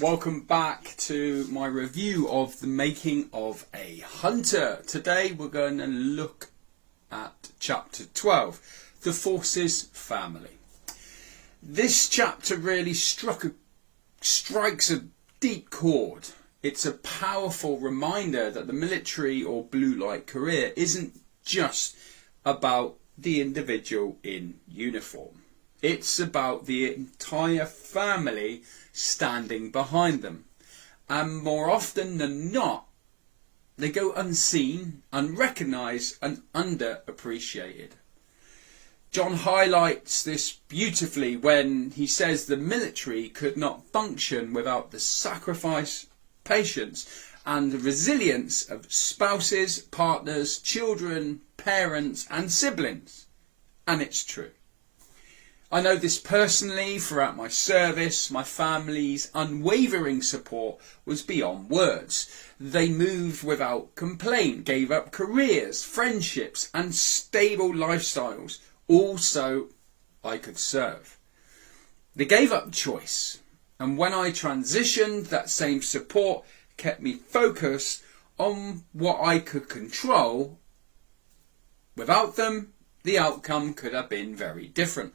Welcome back to my review of The Making of a Hunter. Today we're going to look at chapter 12, The Forces Family. This chapter really strikes a deep chord. It's a powerful reminder that the military or blue light career isn't just about the individual in uniform. It's about the entire family standing behind them. And more often than not, they go unseen, unrecognised and underappreciated. John highlights this beautifully when he says the military could not function without the sacrifice, patience and the resilience of spouses, partners, children, parents and siblings. And it's true. I know this personally. Throughout my service, my family's unwavering support was beyond words. They moved without complaint, gave up careers, friendships and stable lifestyles, all so I could serve. They gave up choice, and when I transitioned, that same support kept me focused on what I could control. Without them, the outcome could have been very different.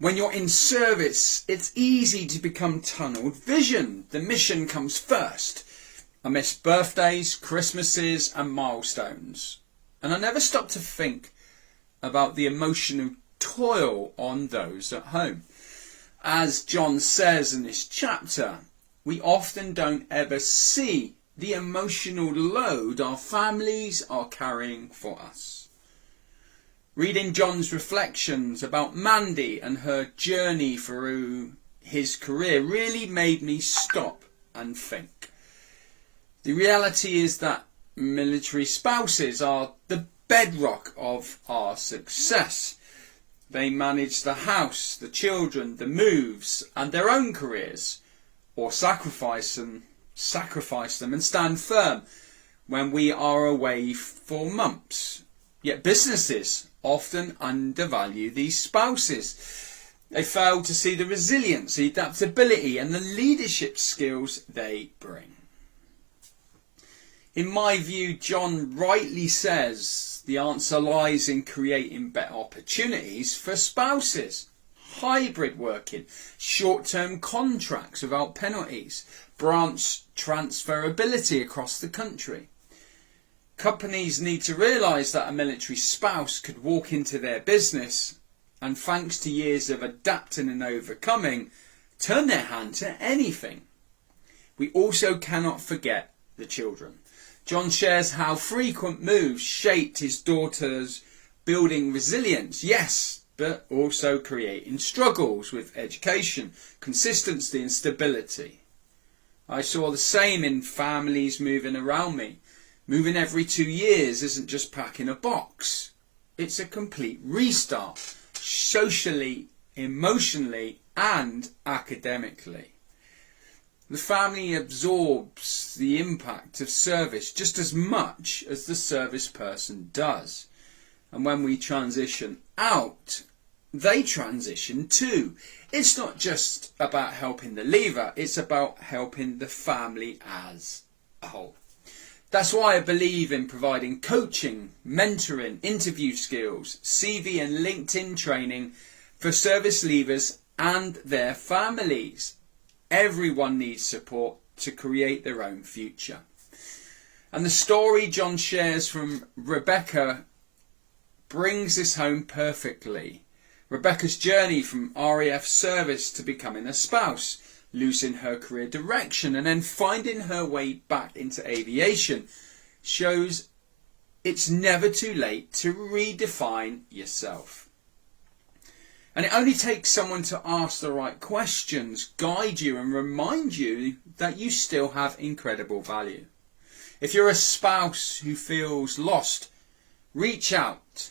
When you're in service, it's easy to become tunneled vision. The mission comes first. I miss birthdays, Christmases and milestones. And I never stop to think about the emotional toil on those at home. As John says in this chapter, we often don't ever see the emotional load our families are carrying for us. Reading John's reflections about Mandy and her journey through his career really made me stop and think. The reality is that military spouses are the bedrock of our success. They manage the house, the children, the moves and their own careers, or sacrifice them and stand firm when we are away for months. Yet businesses often undervalue these spouses. They fail to see the resilience, the adaptability and the leadership skills they bring. In my view, John rightly says the answer lies in creating better opportunities for spouses. Hybrid working, short-term contracts without penalties, branch transferability across the country. Companies need to realise that a military spouse could walk into their business and, thanks to years of adapting and overcoming, turn their hand to anything. We also cannot forget the children. John shares how frequent moves shaped his daughters, building resilience, yes, but also creating struggles with education, consistency and stability. I saw the same in families moving around me. Moving every 2 years isn't just packing a box. It's a complete restart, socially, emotionally and academically. The family absorbs the impact of service just as much as the service person does. And when we transition out, they transition too. It's not just about helping the leaver, it's about helping the family as a whole. That's why I believe in providing coaching, mentoring, interview skills, CV and LinkedIn training for service leavers and their families. Everyone needs support to create their own future. And the story John shares from Rebecca brings this home perfectly. Rebecca's journey from RAF service to becoming a spouse, losing her career direction and then finding her way back into aviation shows it's never too late to redefine yourself. And it only takes someone to ask the right questions, guide you and remind you that you still have incredible value. If you're a spouse who feels lost, reach out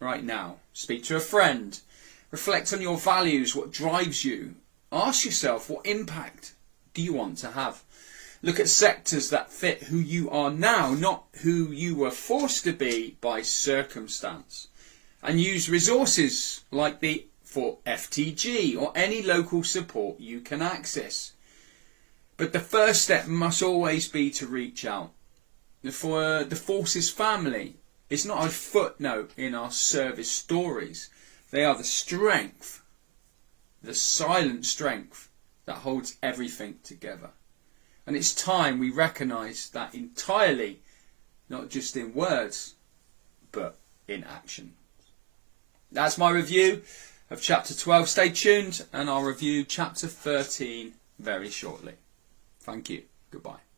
right now. Speak to a friend. Reflect on your values, what drives you. Ask yourself, what impact do you want to have? Look at sectors that fit who you are now, not who you were forced to be by circumstance. And use resources like the for FTG or any local support you can access. But the first step must always be to reach out. For the Forces family, it's not a footnote in our service stories. They are the strength, the silent strength that holds everything together. And it's time we recognise that entirely, not just in words, but in action. That's my review of chapter 12. Stay tuned and I'll review chapter 13 very shortly. Thank you. Goodbye.